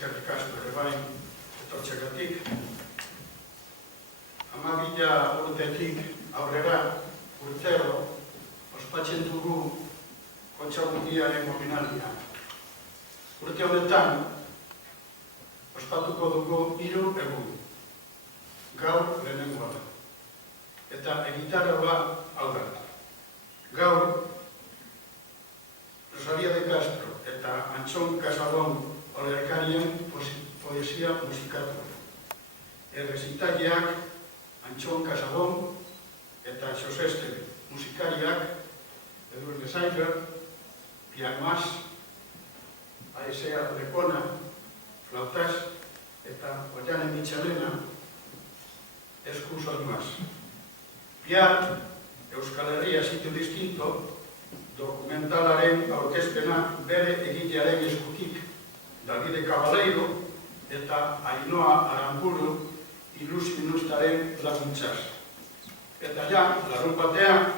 eskerrik asko ere bai, etortzegatik. 12 urtetik aurrera urtero ospatzen dugu Kontxamurdiaren omenaldia. Urte honetan ospatuko dugu 3 egun. Gaur lehenengoa da. Eta egitaragua hau da. Gaur Rosalía de Castro eta Antxon Casadón olerkarien poesia musikatu. Errezitaileak Antxon Casadón eta Xose Esteve. Musikariak Edurne Saifer, pianoaz, Aesea Lekona, flautaz, eta Ollane Mitxalena, esku soinuaz. Bihar, Euskal Herria Sitio Distinto, dokumentalaren aurkezpena bere egitearen eskutik, Davide Cabaleiro eta Ainhoa Aramburu ilusionistaren laguntzaz. Eta ja, larunbatean,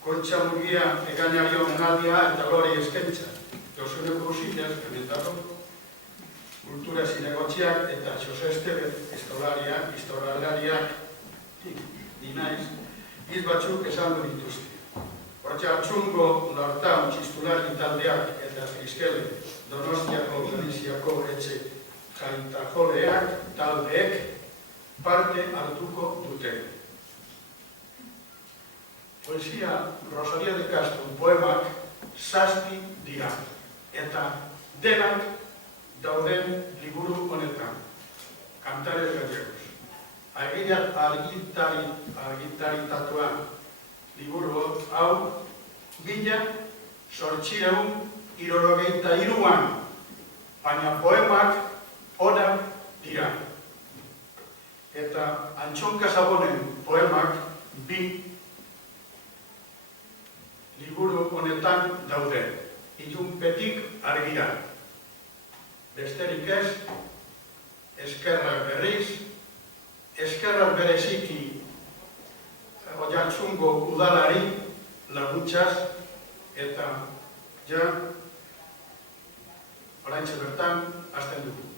Kontxamurdia egainari omenaldia eta lore eskaintza. Josuneko Usillas, Kementako, Kultura Zinegotziak eta Xose Esteve, historialariak, dinaiz, hitz batzuk esango dituzte. Hortxe Txungo, Lartan, Txistulari taldeak eta Friskele, Donostiako Galiziako etxe jaintajoleak taldeek parte hartuko dute. Poesia Rosalía de Castro poemak 7 dira, eta denak dauden liburu honetan, Cantares Gallegos. Argitaritatua liburu hau 1863an, baina poemak onak dira. Eta Antxon Casadonen poemak 2 liburu honetan daude, ilunpetik argira. Besterik ez, eskerrak berriz, eskerrak bereziki Oiartzungo udalari laguntzaz, eta ja, oraintxe bertan, hasten dugu.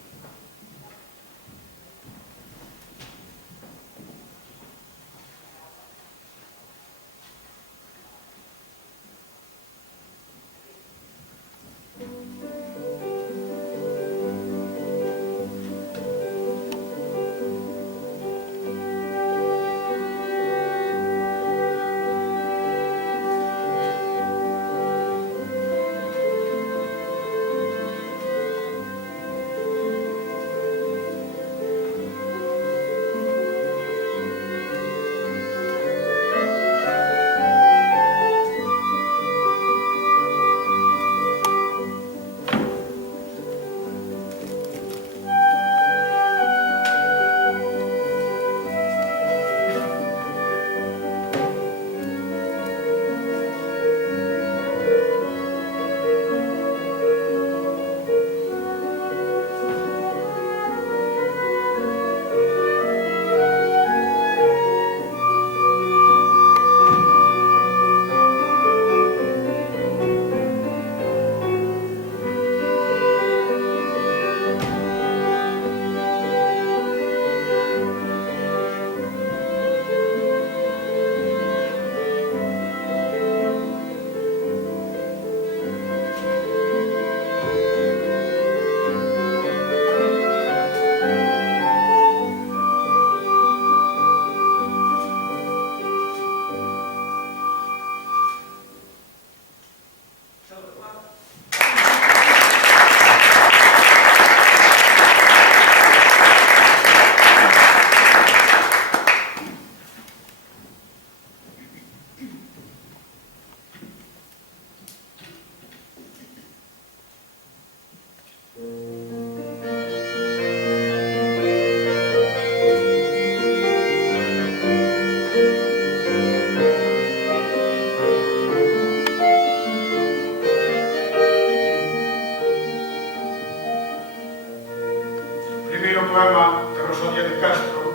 poema de Rosalía de Castro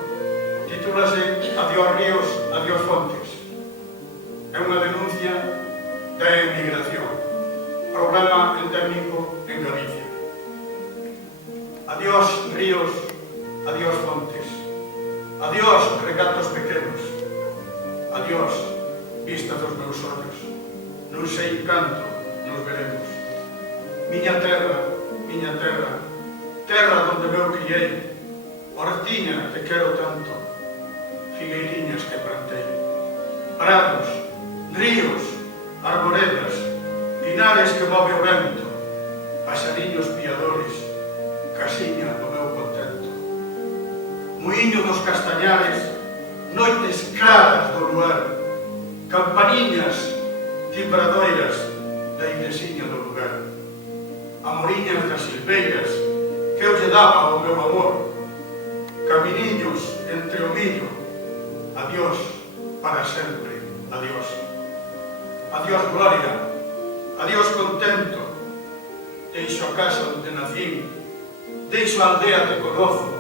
titúlase Adiós ríos, adiós fontes. É unha denuncia da emigración, problema endémico en Galicia. Adiós ríos, adiós fontes, adiós regatos pequenos, adiós vista dos meus ollos, non sei canto nos veremos. Miña terra, terra donde meu criei, hortiña que quero tanto, figueiriñas que plantei, prados, ríos, arboredas, pinares que move o vento, pasariños piadores, casiña do meu contento, muiño dos castañares, noites claras do luar, campaniñas timbradoiras da iglesiña do lugar, amoriñas das silveiras que eu lle daba ao meu amor, caminiños entre o millo, adiós para sempre, adiós. Adiós gloria, adiós contento, deixo a casa onde nacín, deixo a aldea que conozo,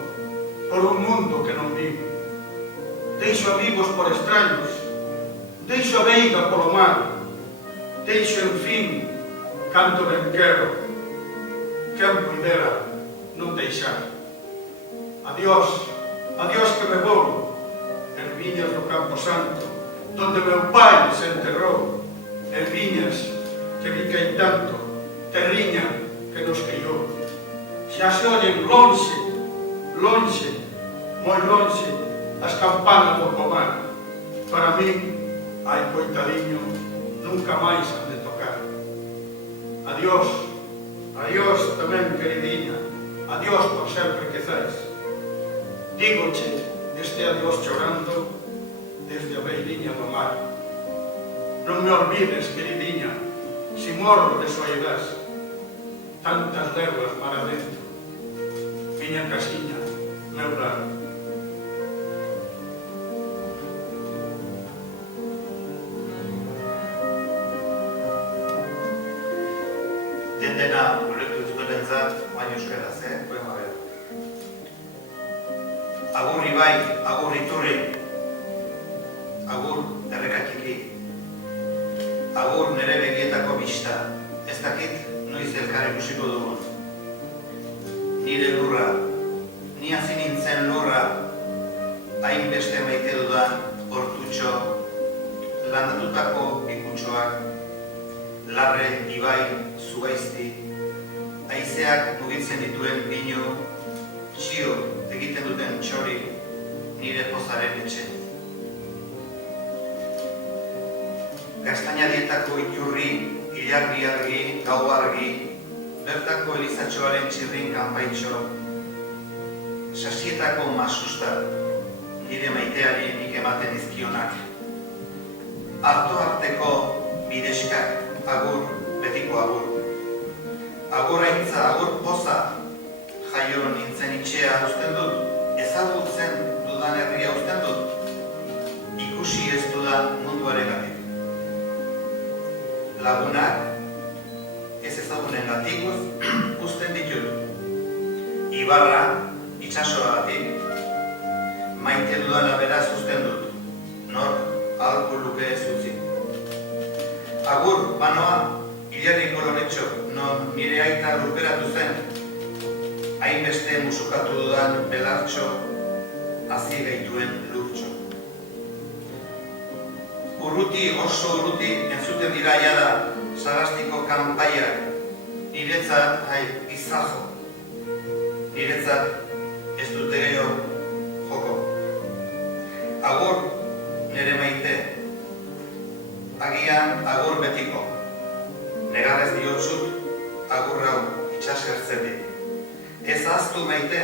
por un mundo que non vi, deixo amigos por extraños, deixo a veiga polo mar, deixo en fin canto ben quero, quen puidera non deixar. Adiós, adiós que me vou, erviñas do Campo Santo, donde meu pai se enterrou, erviñas que biquei tanto, terriña que nos criou. Xa se ollen lonxe, lonxe, moi lonxe, as campanas do pomar. Para min, ai coitadiño, nunca máis han de tocar. Adiós, adiós tamén, queridinha, adiós por sempre que zais. Dígoche este adiós chorando desde a beiriña do mar. Non me olvides, queridinha, si morro de soidás, tantas leguas mar adentro, miña casiña, meu lar. Dendena ulertu zutenentzat, baina euskaraz, poema bera. Agur ibai, agur iturri, agur errekatiki, agur nere begietako bista, ez dakit noiz elkar ikusiko dugun. Nire lurra, ni hasi nintzen lurra, hainbeste maite dudan hortutxo, landatutako ikutxoak, larre, ibai, zugaizti, haizeak mugitzen dituen binu, txio egiten duten txori, nire pozaren etxe. Gaztainadietako iturri, ilargi argi, gau argi, bertako elizatxoaren txirrin kanpaitxo, sasietako masusta, nire maiteari nik ematen izkionak. Arto arteko bideskak, agur, betiko agur. Agur aintza, agur poza, jaio nintzen itxea usten dut, ezagutzen dudan herria usten dut, ikusi ez dudan munduaregatik. Lagunak, ez ezagunen gatikuz, usten ditut. Ibarra, itxasoagatik, maite dudana beraz usten dut, nor ahalko luke ez utzi. Agur, banoa, hilarri koloretxo, non nire aita lurperatu zen, hainbeste musukatu dudan belartxo, hazi gaituen lurtxo. Urruti, oso urruti, entzuten dira jada, sagastiko kanpaiak, niretzat, izajo. Niretzat, ez dute gehiago, joko. Agur, nire maite, agian agur betiko. Negarrez diotsut, agur hau itxasertzetik. Ez ahaztu maite,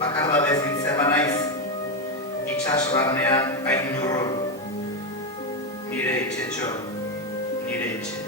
bakardadez biltzen banaiz, itxas barnean hain nurron. Nire itxetxo, nire itxe.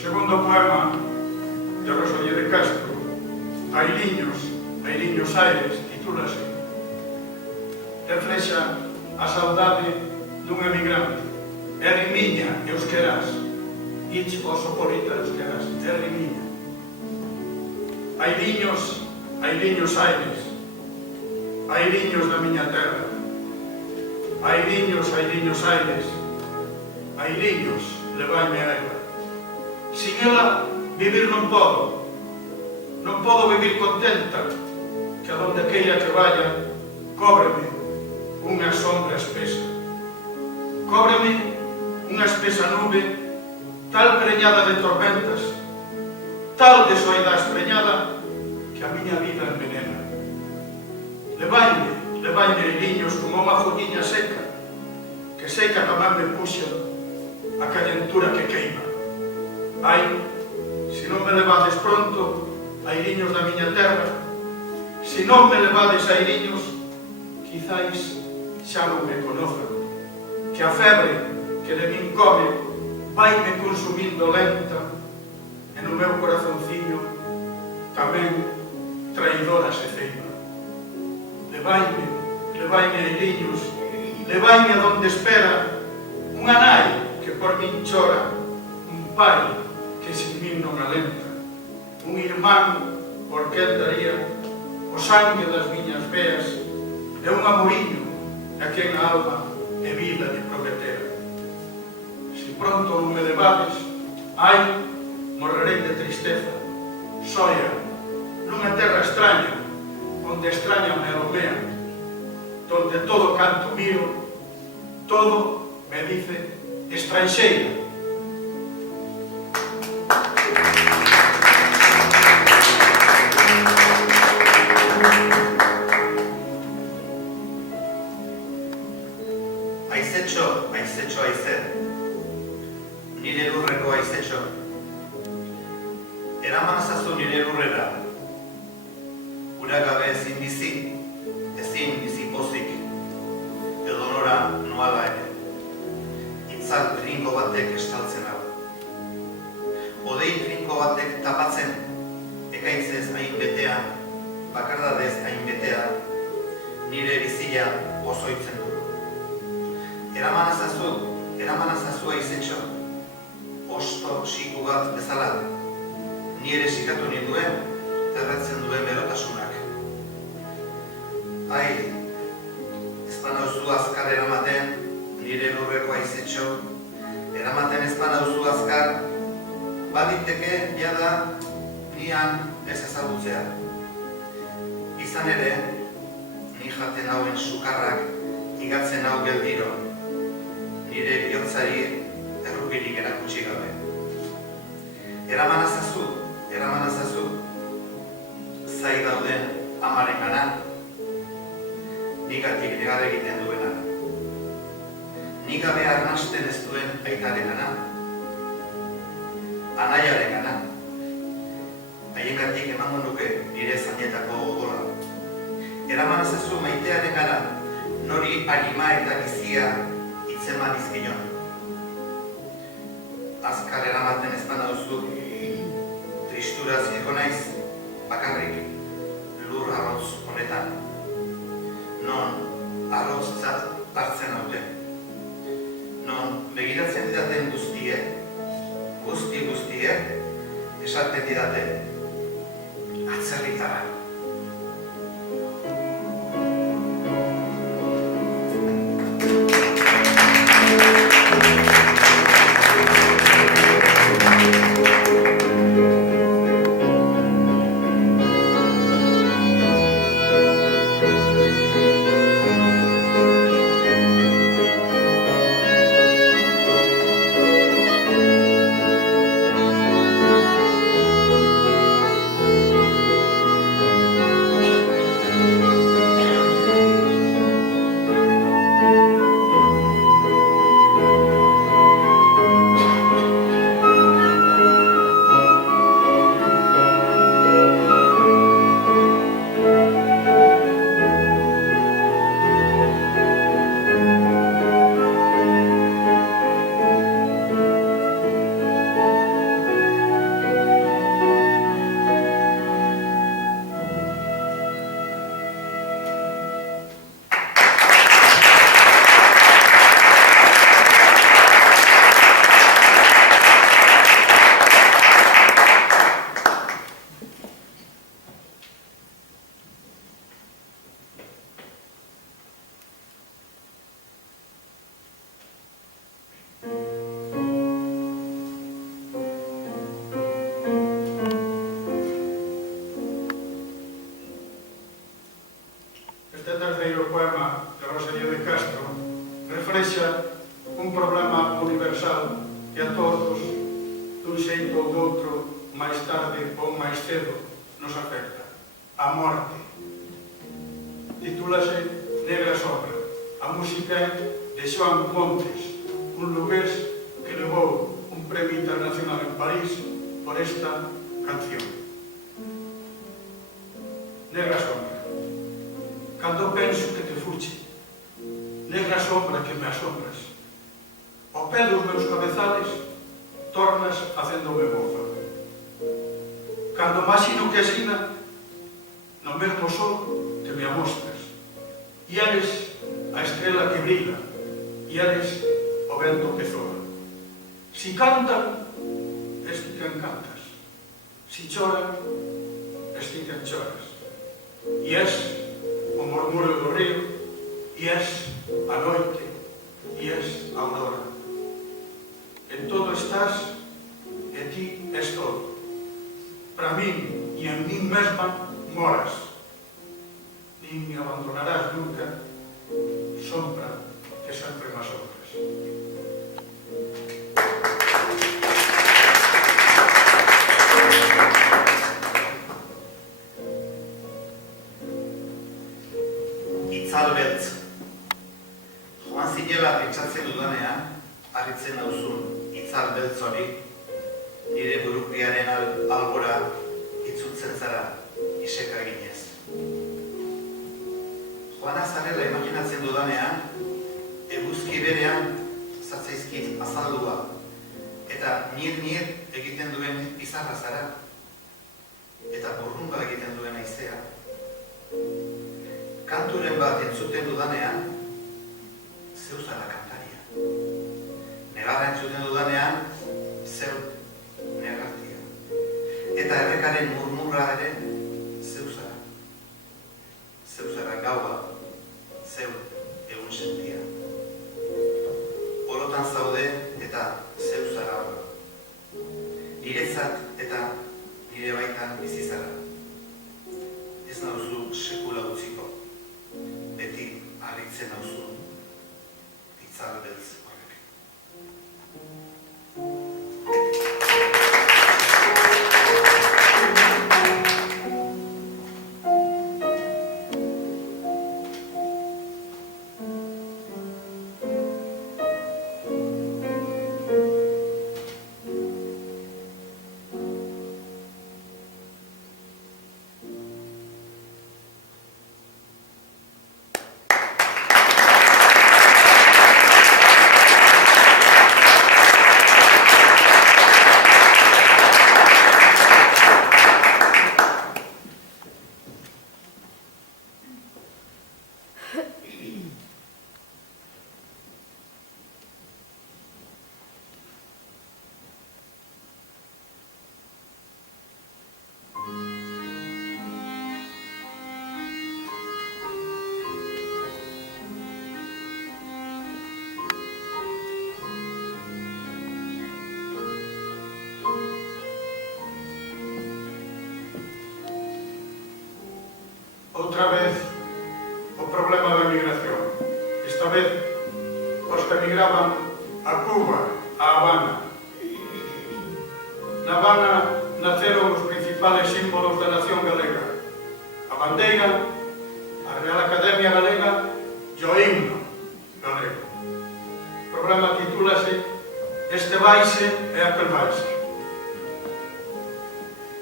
segundo poema de Rosalía de Castro, Airiños Aires, titúlase. Reflexa a saudade dun emigrante. É rimiña, euskeraz. Ich osopolita euskeraz. É rimiña. Airiños Aires. Airiños da miña terra. Airiños Aires. Airiños, levaime a ela. Sin ela, vivir non podo. Non podo vivir contenta, que a donde queira que vaya, cóbreme unha sombra espesa. Cóbreme unha espesa nube, tal preñada de tormentas, tal de soidade preñada, que a miña vida envenena. Levaime airiños como unha folliña seca, que seca tamén me puxa a calentura que queima. Ai, se non me levades pronto, airiños da miña terra, se non me levades airiños, quizáis xa non me conozan, que a febre que de min come vaime consumindo lenta, e no meu corazonciño tamén traidora se ceiba. Levaime airiños, levaime a donde espera unha nai que por min chora, un pai que sin min non alenta, un irmán por quen daría o sangue das miñas veas, e un amoriño a quen a alma e vida lle prometera. Se pronto non me levades, ai, morrerei de tristeza, soia, nunha terra extraña, onde extraña me aromean, donde todo canto mío, todo me dice estranxeira. Aizetxo, nire lurreko aizetxo, eraman azazu nire lurrera, ura gabe ezin bizi pozik, edo nora noala ere, itzal trinko batek estaltzen hau. Odei trinko batek tapatzen, ekaitzez hain betea, bakardadez hain betea, nire bizila pozoitzen du. Eraman azazu aizetxo, osto siku bat bezala, nire sikatu ninduen, erretzen duen berotasunak. Ai, ezpanauzu azkar eramaten, nire lurreko aizetxo, eramaten ezpanauzu azkar, baliteke jada nian ez ezagutzea. Izan ere, ni jaten hauen sukarrak igatzen hau geldiro, nire bihotzari errupirik erakutsi gabe. Eraman azazu, zai dauden amaren gana, nigatik negar egiten duena. Nigabe arnasten ez duen aitaren gana, anaiaren gana, haiengatik emango nuke nire zainetako odola. Eraman azazu maitearen gana, nori arima eta bizia itzema dizkion. Azkar eramaten ez banauzu, tristuraz eko naiz, bakarrik, lur arrotz honetan. Non arrotzat hartzen haute. Non begiratzen didaten guztiek, esaten didaten, atzerritara. ou doutro, máis tarde ou máis cedo, nos afecta. A morte. Titúlase Negra Sombra. A música é de Xoán Montes, un lugués que levou un premio internacional en París por esta canción. Negra sombra. Cando penso que te fuche, negra sombra que me asombras, ao pé dos meus cabezales tornas facéndome mofa. Cando imagino que asina, no mesmo sol te me amostras, e eres a estrela que brila, e eres o vento que zoa. Si cantan, es ti quen cantas. Si choran, es ti quen choras. E es o murmurio do río, e es a noite, e es a aurora. En todo estás, e ti es todo. Para min, e en min mesma, moras. Nin me abandonarás nunca, sombra que sempre me asombras. Itzal beltz. Joan zinela pentsatzen dudanean, harritzen nauzun itzal beltz hori, nire burukiaren albora itzultzen zara iseka eginez. Joana zarela imaginatzen dudanean, eguzki berean zatzaizkit azaldua, eta nir egiten duen izarra zara, eta burrunba egiten duen haizea. Kanturen bat entzuten dudanean, zeu zara kantaria. Negarra entzuten dudanean, zeu negartia. Eta errekaren murmurra ere, zeu zara. Zeu zara gaua, zeu egun sentia. Orotan zaude eta zeu zara hor. Niretzat eta nire baitan bizi zara. Ez nauzu sekula utziko. Beti harritzen nauzun itzal beltz horrek. Outra vez o problema da migración. Esta vez os que migraban a Cuba, a Habana. Na Habana naceron os principales símbolos da nación galega. A bandeira, a Real Academia Galega e o himno galego. O programa titúlase Este baixe e aquel baixe.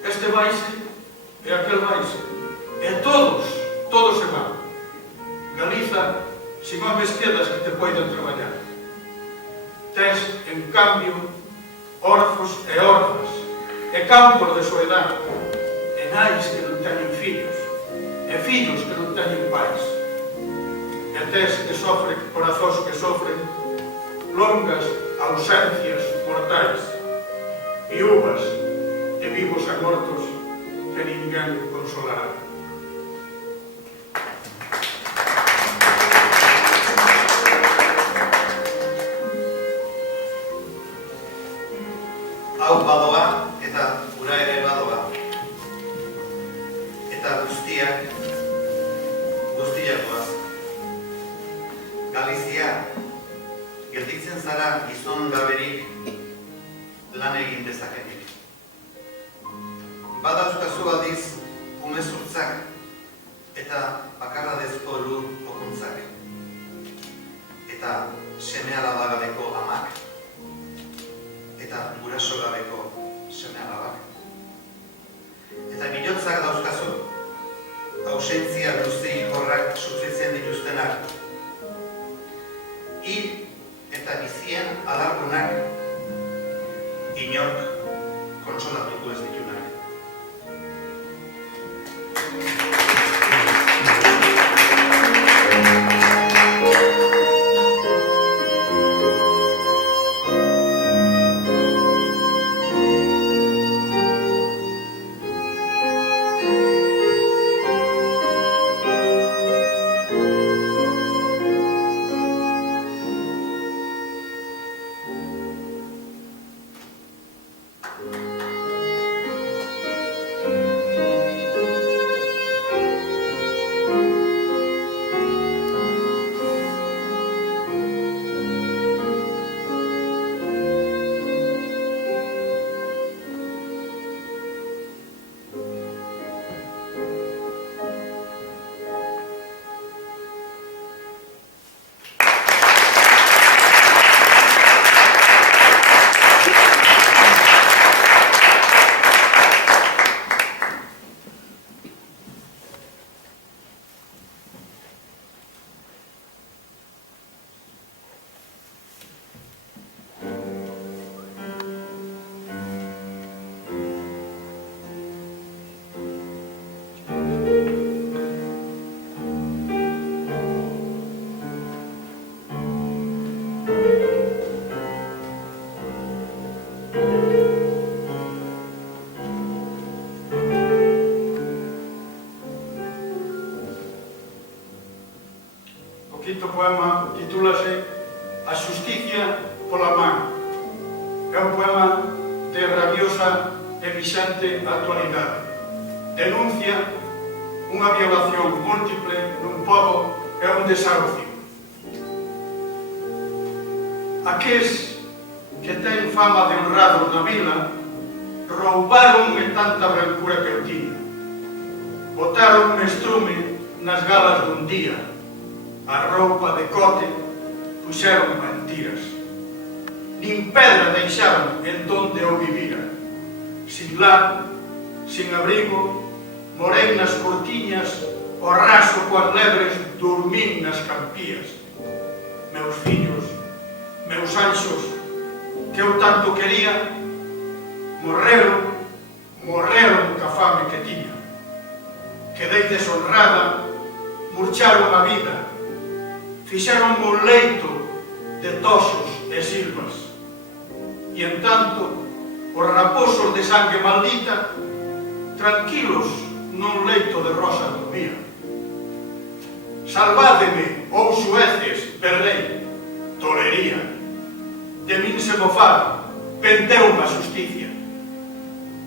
Este baixe e aquel baixe. E todos se van. Galiza, sin homes quedas que te poidan traballar. Tes, en cambio, orfos e orfas, e campos de soedade, e nais que non teñen fillos, e fillos que non teñen pais. E tes que sofren, corazóns que sofren, longas ausencias mortais, viúvas e vivos e mortos que ninguén consolará. Hau badoa eta ura ere badoa. Eta guztiak goaz. Galizia, gelditzen zara gizon gaberik lan egin dezakenik. Badauzkazu aldiz umezurtzak eta bakarradezko lur okuntzak. Eta seme-alaba gabeko amak, eta guraso gabeko seme-alabak. Eta bilotzak dauzkazu, ausentzia luzeik horrak sufritzen dituztenak. Hil eta bizien alargunak, inork kontsolatuko ez ditunak. O quinto poema titúlase A xusticia pola man. É un poema de rabiosa e vixante actualidade. Denuncia unha violación múltiple nun pobo e un desahucio. Aqués que ten fama de honrados na vila roubaronme tanta brancura que eu tiña. Botaronme estrume nas galas dun día. A roupa de cote puxeron mentiras. Nin pedra deixaron en donde eu vivira. Sin lar, sin abrigo, morei nas cortiñas, o raso coas lebres dormín nas campías. Meus fillos, meus anxos, que eu tanto quería, morreron ca fame que tiña. Quedei deshonrada, murcharon a vida, fixeron un leito de toxos e silvas. E en tanto, os raposos de sangue maldita, tranquilos nun leito de rosa dormían. Salvádeme, ou xueces, berrei, tolería. De min se mofaron, pendeume a xusticia.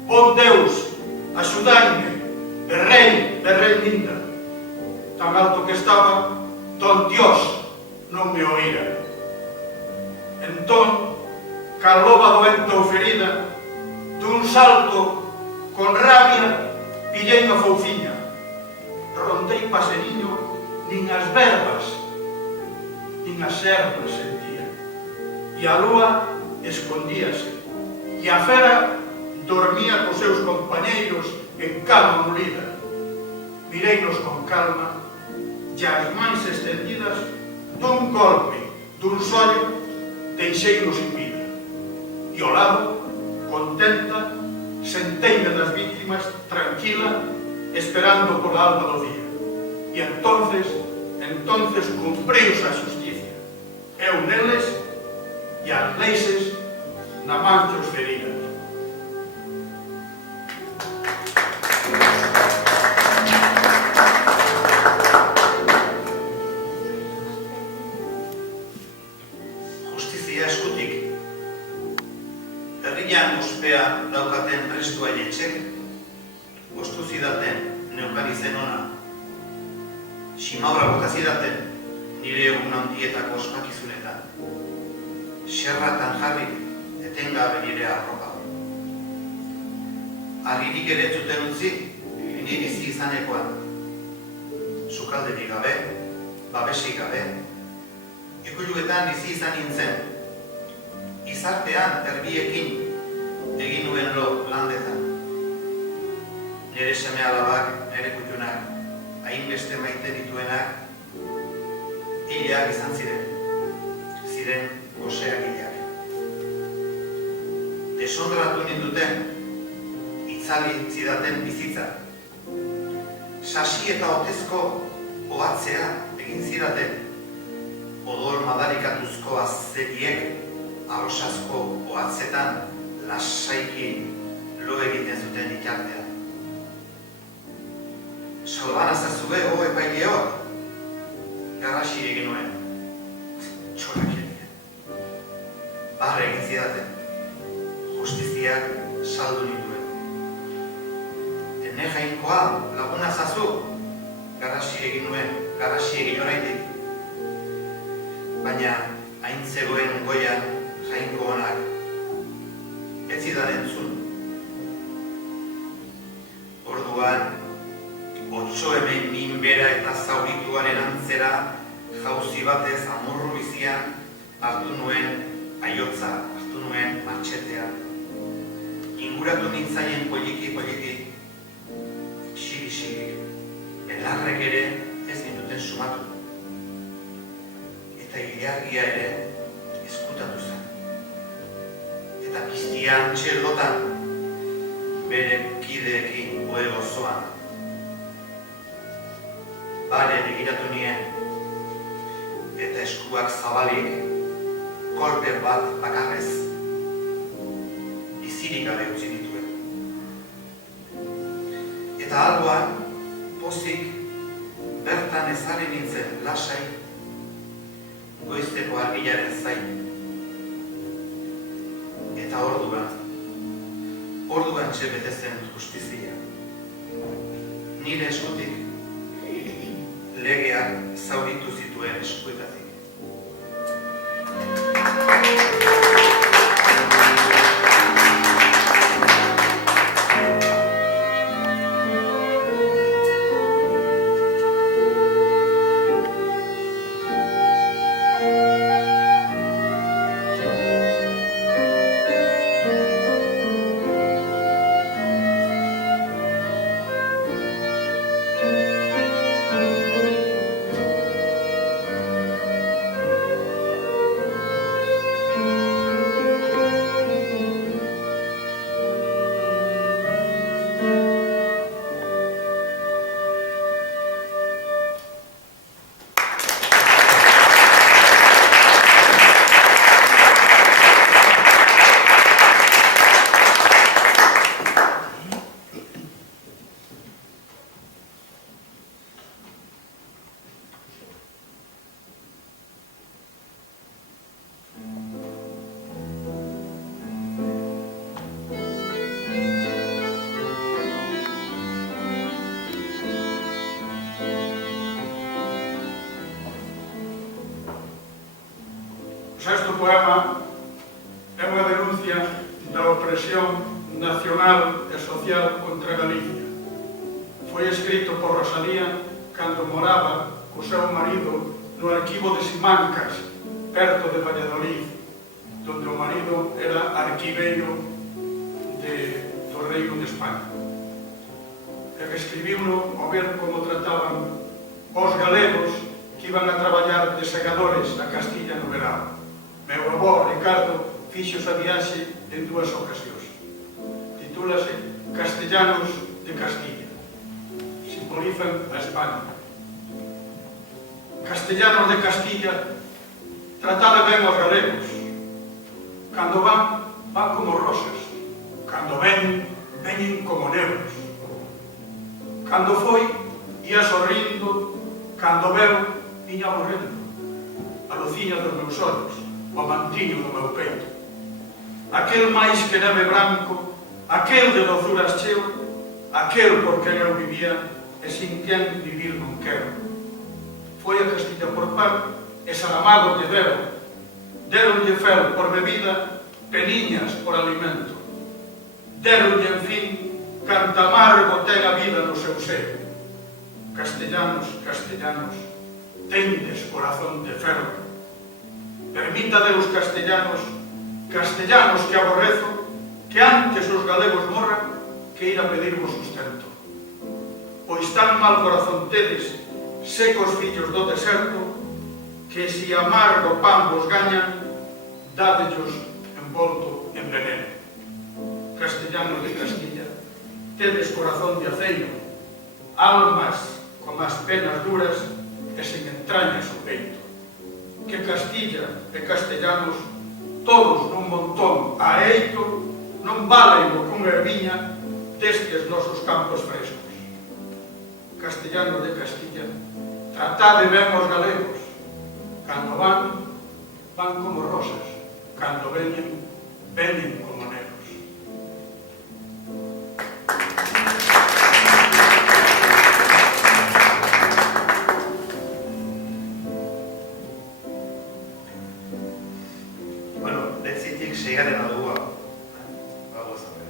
Bon Deus, axudaime, berrei linda. Tan alto que estaba, don Dios non me oíra. Entón, cal loba doente ou ferida, dun salto, con rabia, pillei unha fouciña. Rondei paseniño, nin as verbas, nin as ervas sentía. E a lúa escondíase, e a fera dormía cos seus compañeiros en cama molida. Mireinos con calma, e as mans estendidas, dun golpe, dun sollo, deixeinos sin vida. E ao lado, contenta, senteime das víctimas, tranquila, esperando pola alba do día. E entonces cumpriuse a xusticia. Eu neles e as leixes na man que os ferían. Justizia eskutik, herrian ospea daukaten prestua jetxek, bostu zidaten neukan izen ona. Simaura bota zidaten nire egun handietako ospakizunetan. Xerratan jarri etengabe nire arropa. Harririk ere zuten utzi, ni bizi izanekoan. Sukalderik gabe, babesik gabe, ikuluetan bizi izan nintzen. Izartean erbiekin egin nuen lo landetan. Nere seme alabak, nere kutxunak, hainbeste maite dituenak, hileak izan ziren goseak hileak. Desondratu ninduten, itzali zidaten bizitza. Sasi eta otezko ohatzea egin zidaten, odol madarikatuzko azeriek arrosazko ohatzetan lasaiki lo egiten zuten ikartean. Salban azazue epaileok, garrasi egin nuen, txorrak egin. Barre egin zidaten, justiziak saldu ninduen. Ene jainkoa laguna zazu, garrasi egin nuen, garrasi egin oraindik. Baina hain zegoen goian jainko honak ez zidan entzun. Orduan, otso hemen minbera eta zaurituaren antzera jauzi batez amorru bizian hartu nuen aiotza, hartu nuen matxetea. Inguratu nintzaien poliki, xiri, belarrek ere ez ninduten sumatu. Eta ilargia ere ezkutatu zen. Eta piztian txerlotan bere kideekin ohe gozoan. Bare begiratu nien, eta eskuak zabalik, kolpe bat bakarrez, bizirik gabe utzi nituen. Eta alboan, pozik, bertan ezarri nintzen lasai, goizteko argilaren zain. Eta orduan txebete zen justizia. Nire eskutik, legeak zauritu zituen eskuetatik. O sexto poema é unha denuncia da opresión nacional e social contra Galicia. Foi escrito por Rosalía cando moraba co seu marido no arquivo de Simancas, perto de Valladolid, donde o marido era arquiveiro do Reino de España. E escribiuno ao ver como trataban os galegos que iban a traballar de segadores a Castilla no verano. Meu avó, Ricardo, fixo esa viaxe en 2 ocasións. Titúlase Castellanos de Castilla. Simbolizan a España. Castellanos de Castilla, tratade ben os galegos. Cando van como rosas. Cando veñen como negros. Cando foi, ia sorrindo. Cando veu, iña morrendo. A luciña dos meus ollos, o mantiño do meu peito. Aquel máis que neve branco, aquel de dozuras cheo, aquel por quen eu vivía e sin quen vivir non quero. Foi a Castilla por pan e Saramago lle deronlle fel por bebida, peniñas por alimento. Deronlle, en fin, canta amargo ten a vida no seu ser. Castellanos, castellanos, tendes corazón de ferro. Permita Deus, castellanos, castellanos que aborrezo, que antes os galegos morran que ir a pedirvos sustento. Pois tan mal corazón tedes, secos fillos do deserto, que si amargo pan vos gañan, dádellos envolto en veneno. Castellanos de Castilla, tedes corazón de aceiro, almas como as penas duras e sen entrañas o peito. Que Castilla e castellanos, todos nun montón a eito, non valen o cun erviña destes nosos campos frescos. Castellanos de Castilla, tratade ben os galegos. Cando van, van como rosas. Cando veñen, veñen como negros. Bueno, letzitik seigaren aldua. Bago zapen.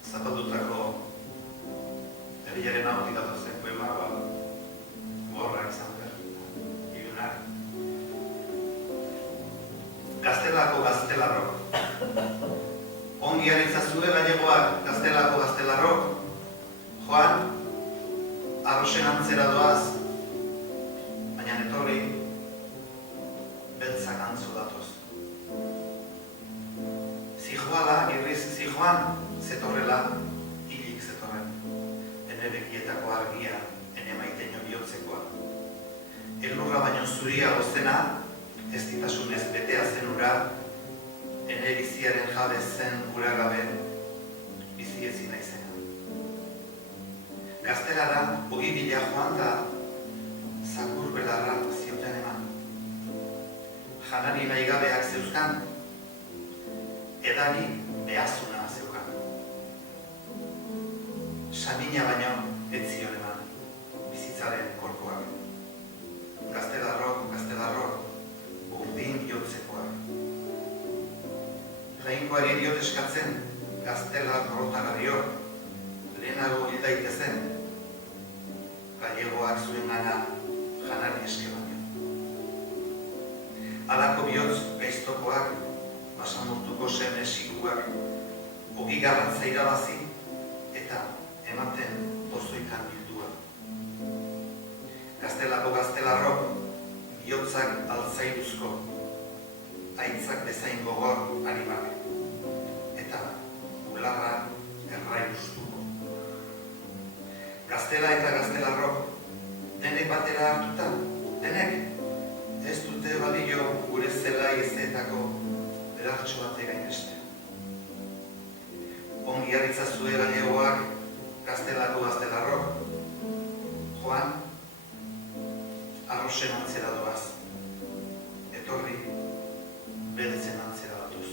Zapatutako herriaren ahotik datozen poema, gorra izan behar, ilunak. Gaztelako gaztelarrok. Ongi aritzazue gallegoak gaztelako gaztelarrok. Joan, arrosen antzera doaz, baina etorri, beltzak antzu datoz. Zijoala, girriz zijoan, zetorrela, hilik zetorren. Ene begietako argia, ene maiteño bihotzekoa. Elurra baino zuria gozena, ez ditasunez betea zen ura, ene biziaren jabe zen gura gabe, bizi ezin naizena. Gaztelara, ogi bila joan da, zakur belarra zioten eman. Janari nahi gabeak zeuzkan, edari behazuna zeukan. Samina baino ez zion eman, bizitzaren korkoak. Gaztelarrok, gaztelarrok, urdin bihotzekoak. Jainkoari diot eskatzen, gaztelar rotagarriok, lehenago hil daitezen, gallegoak zuen gana janari eske baino. Halako bihotz gaiztokoak, basamurtuko seme sikuak, ogi garrantza irabazi eta ematen pozoikan bildua. Gaztelako gaztelarrok, bihotzak altzairuzko, aitzak bezain gogor animak, eta bularra errai ustuko. Gaztela eta gaztelarrok, denek batera hartuta, denek, ez dute balio gure zelai ezetako belartxo bate gainbeste. Ongi aritzazue gallegoak, gaztelako gaztelarrok, joan, arrosen antzera doaz, etorri, beltzen antzera batuz.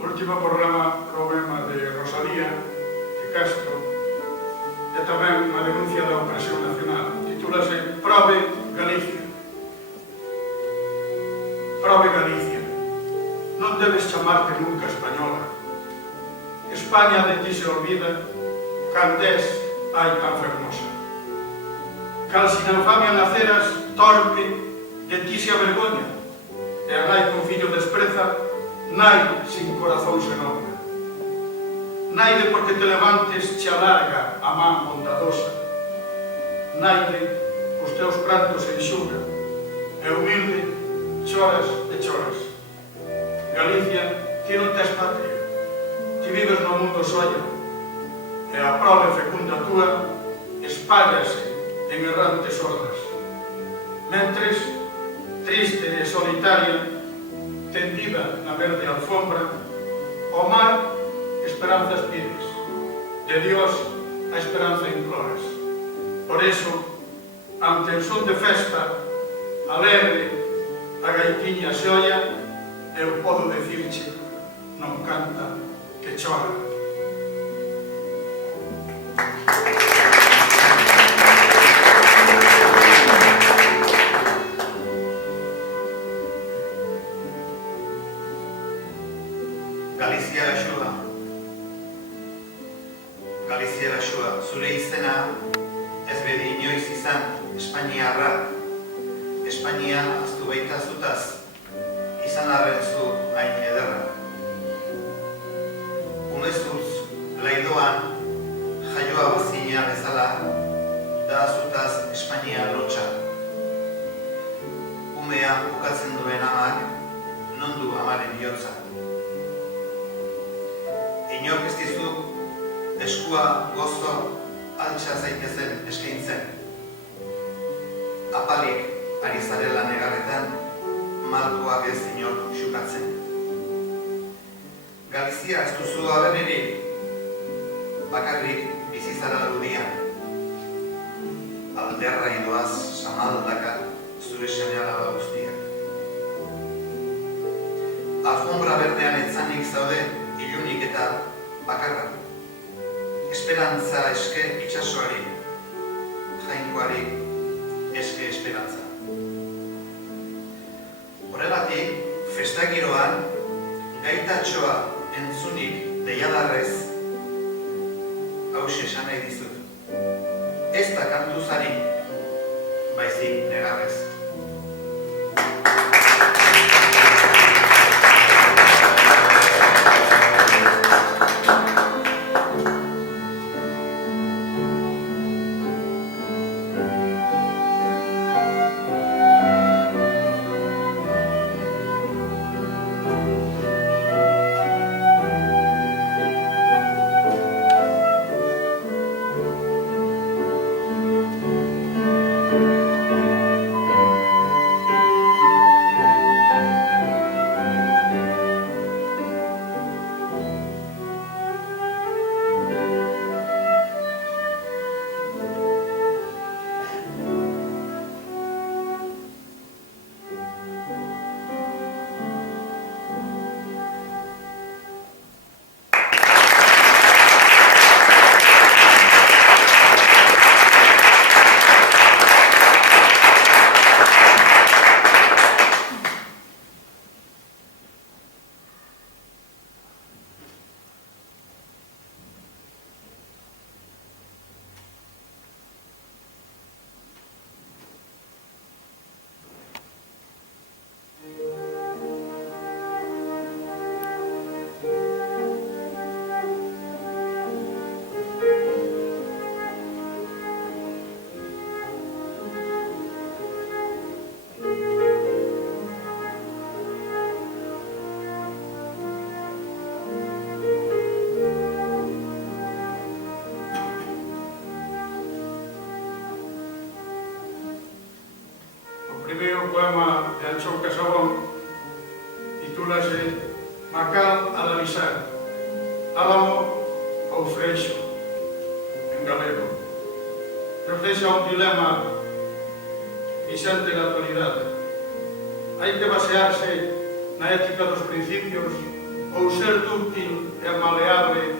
O último problema de Rosalía de Castro é tamén unha denuncia da opresión nacional. Titúlase Prove Galicia. Prove Galicia. Non debes chamarte nunca española. España de ti se olvida candes hai tan fermosa. Cal sin infamia naceras torpe, de ti se avergoña, e a nai con fillo despreza, nai sin corazón se nombra. Naide porque te levantes che alarga a man bondadosa. Naide os teus prantos enxuga, e humilde choras e choras. Galicia, ti non tes patria, ti vives no mundo soña, e a prole fecunda túa espállase en errantes hordas. Mentres, triste e solitaria, tendida na verde alfombra, o mar esperanzas pides, de Dios a esperanza imploras. Por eso, ante el son de festa, alegre, a gaitiña se olla, eu podo decirche, non canta, que chora. Galizia gaxua, Galizia gaxua, zure izena ez bedi inoiz izan Espainiarra. Espainia aztu baita zutaz, izan arren zu hain ederra. Umezuz, laidoan, jaioa bazina bezala, da zutaz Espainia lotxa. Umea bukatzen duen amak, non du amaren bihotza. Inok ez dizu eskua gozo altxa zaitezen eskaintzen. Apalik ari zarela negarretan, malkoak ez inok xukatzen. Galizia ez duzu abenerik, bakarrik bizizara ludian. Alderra idoaz samaldaka zure seme-alaba guztiak. Alfombra berdean etzanik zaude ilunik eta bakarra. Esperantza eske itxasoari, jainkoari eske esperantza. Horregatik, festagiroan, gaitatxoa entzunik deiadarrez, hauxe esan nahi dizut. Ez da kantuzari, baizik negarrez. Primeiro poema de Anxón Casabón titúlase Macal al avisar, álamo ou freixo, en galego. Reflexa un dilema vixente na actualidade. Hai que basearse na ética dos principios ou ser dúctil e maleable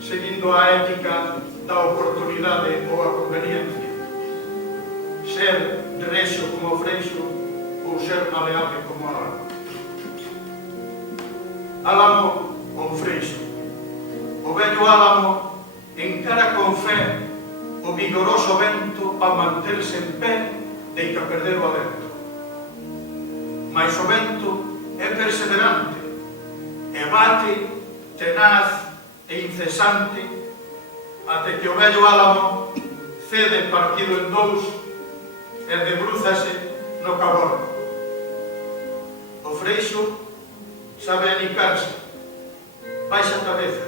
seguindo a ética da oportunidade ou a conveniencia, ser rexo como o freixo ou ser maleable como a álamo. Álamo ou freixo. O vello álamo encara con fe o vigoroso vento a manterse en pé de a perder o alento. Mais o vento é perseverante e bate tenaz e incesante até que o vello álamo cede partido en dous e debrúzase no cabordo. O freixo sabe anicarse, baixa a cabeza,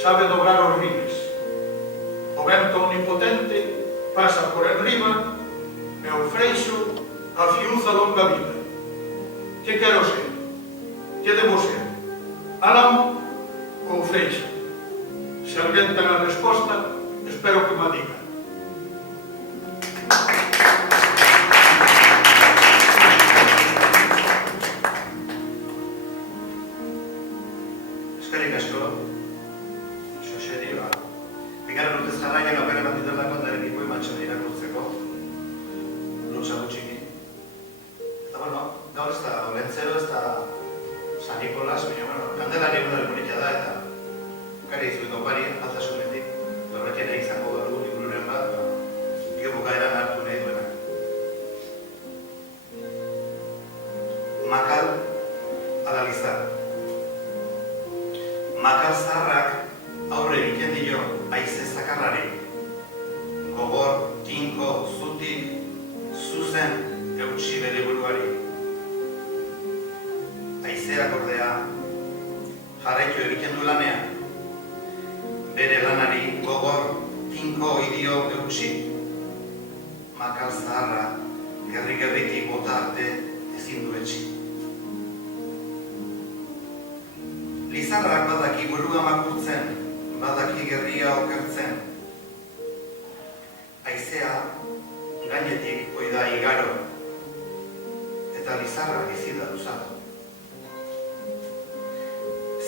sabe dobrar os rines. O vento omnipotente pasa por enriba e o freixo afiuza a longa vida. Que quero ser? Que debo ser? Álamo ou freixo? Se alguén ten a resposta, espero que me diga. Eskerrik asko, Xoxerioa. Bigarren urtez jarraian aukera bat ditelako ondarekiko imatxo irakurtzeko. Lutsa gutxiki. Eta, bueno, gaur ez da Olentzero, ez da San Nikolas, baina, kandelari egunari politia da, eta kari izuet opari, altasunetik, horretien egin izango dugu libururen bat, bio bukaeran hartu nahi duenak. Makal adalizar. Makal zaharrak aurre egiten dio haize zakarrari. Gogor, tinko, zutik, zuzen eutsi bere buruari. Haizeak ordea jarraitu egiten du lanean. Bere lanari gogor, tinko idio eutsi. Makal zaharra gerri-gerritik bota arte ezin du etxi. Lizarrak badaki burua makurtzen, badaki gerria okertzen. Haizea gainetik oida igaro, eta lizarra bizi da luzaro.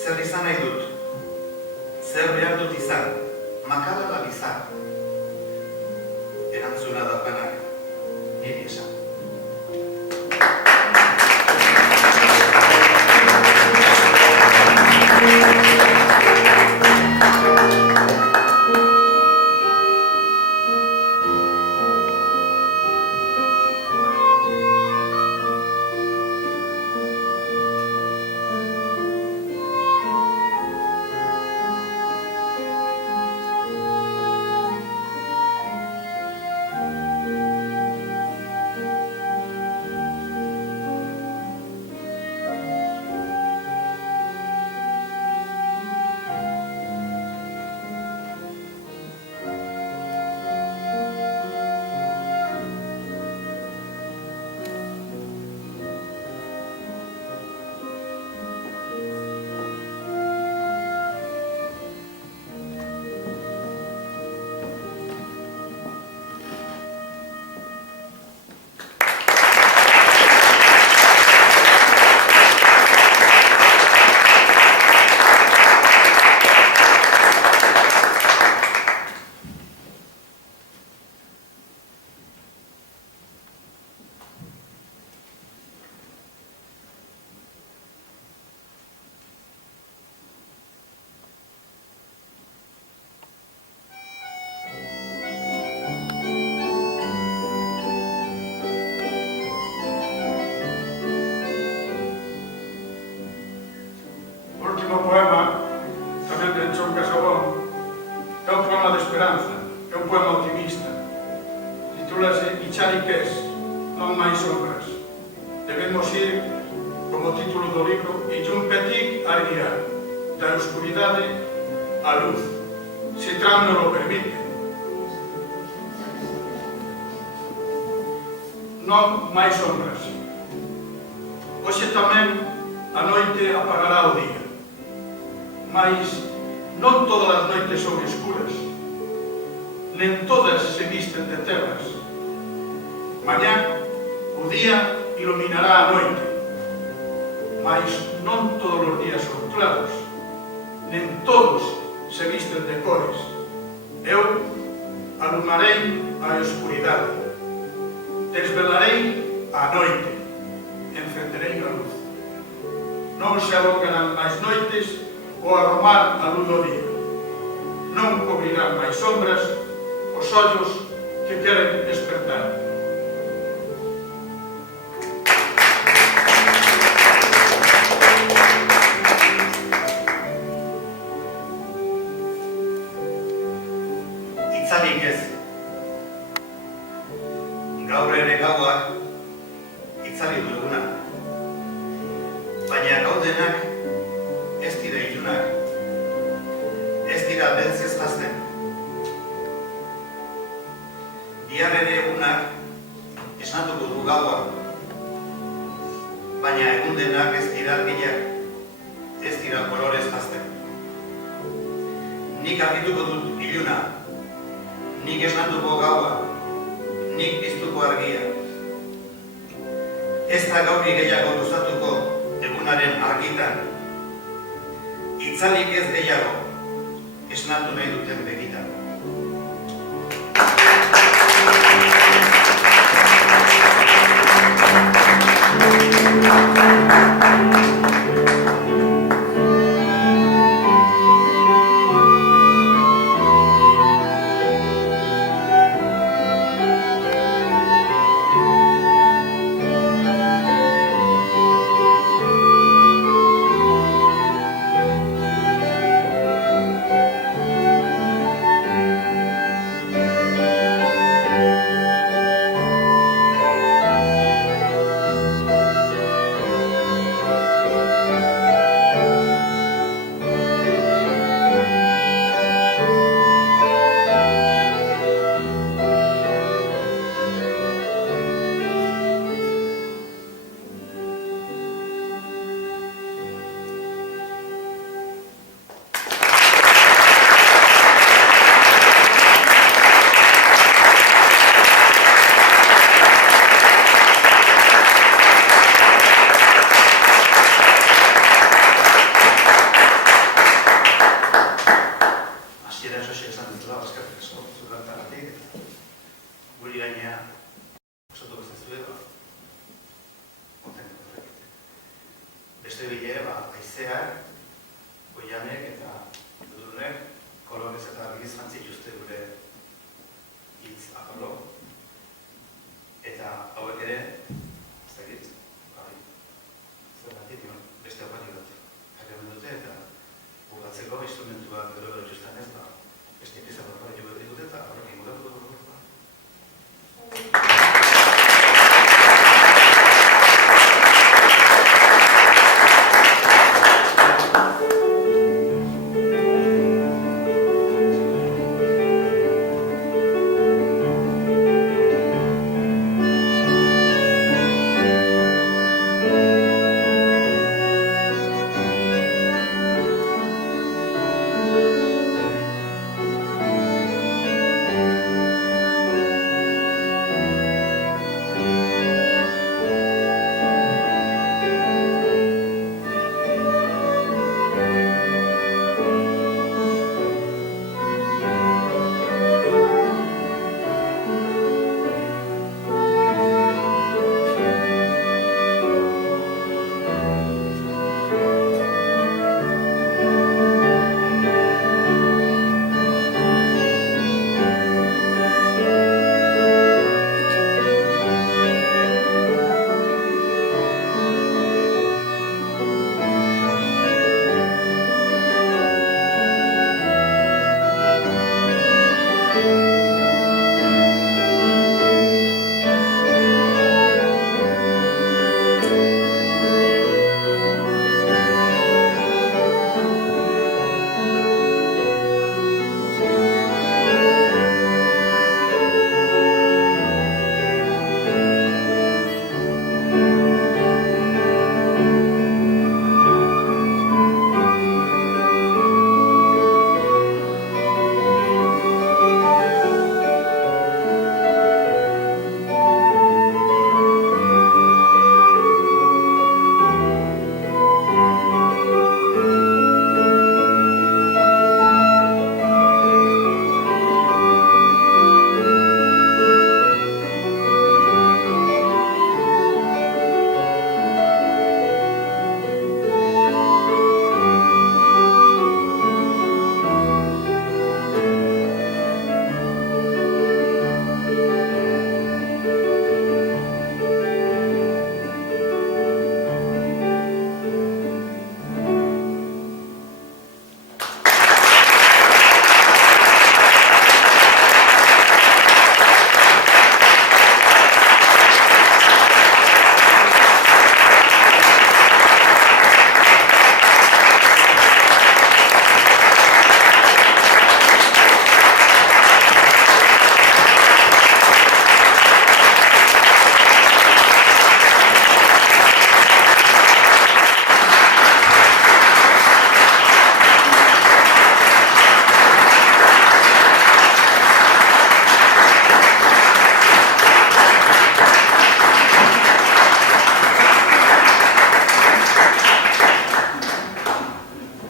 Zer izan nahi dut? Zer behar dut izan? Makala da lizar. Erantzuna daukanak, niri esan. O poema, tamén de Chon Casabón, é un poema de esperanza, é un poema optimista. Titúlase Ichariques, non máis sombras. Debemos ir, como título do libro, y un petit arriar, da oscuridade á luz, se Trump nos lo permite. Non máis sombras. Hoxe tamén a noite apagará o día. Mas non todas as noites son escuras, nen todas se visten de terras. Mañá o día iluminará a noite, mas non todos os nen todos se visten de cores. Eu alumarei a escuridade, desvelarei a noite, encenderei a luz. Non se alongarán máis noites ou arromar a luz do día. Non cobrirán máis sombras os ollos que queren despertar. Itzalik ez. Gaur ere gauak itzali du eguna. Baina gaudenak ez dira ilunak. Ez dira beltzez jazten. Bihar ere egunak esnatuko du gaua. Baina egun denak ez dira argiak. Ez dira kolorez jazten. Nik argituko dut iluna. Nik esnatuko gaua, nik piztuko argia. Ez da gauri gehiago luzatuko egunaren argitan. Itzalik ez gehiago, esnatu nahi duten begitan. Guri gainea, osatu bezazue, beste bile, haizeak, goianek eta dudunek, kolorez eta argiz jantzi juste gure hitz apalo. Eta hauek ere, ez dakit, zergatik, beste opari dut. Jarri dute eta bukatzeko instrumentuak gero justan ez, beste pieza bat pare jo behar dut eta horrekin gudatuko